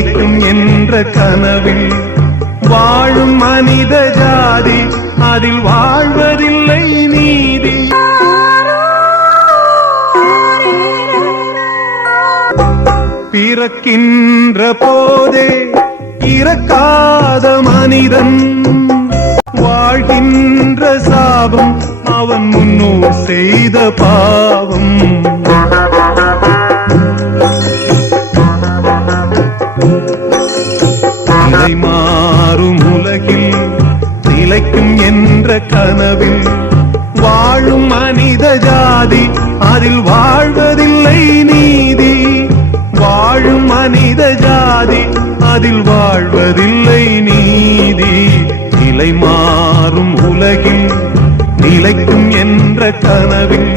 நிலைக்கும் என்ற கனவில் வாழும் மனித ஜாதி அதில் வாழ்வதில்லை நீதி. பிறக்கின்ற போதே இறக்காத மனிதன் வாழ்கின்ற சாபம் அவன் முன்னோர் செய்த பாவம். நிலை மாறும் உலகில் நிலைக்கும் என்ற கனவில் வாழும் மனித ஜாதி அதில் வாழ்வதில்லை நீதி. வாழும் மனித ஜாதி அதில் வாழ்வதில்லை நீதி. நிலை மாறும் உலகில் நிலைக்கும் என்ற கனவில்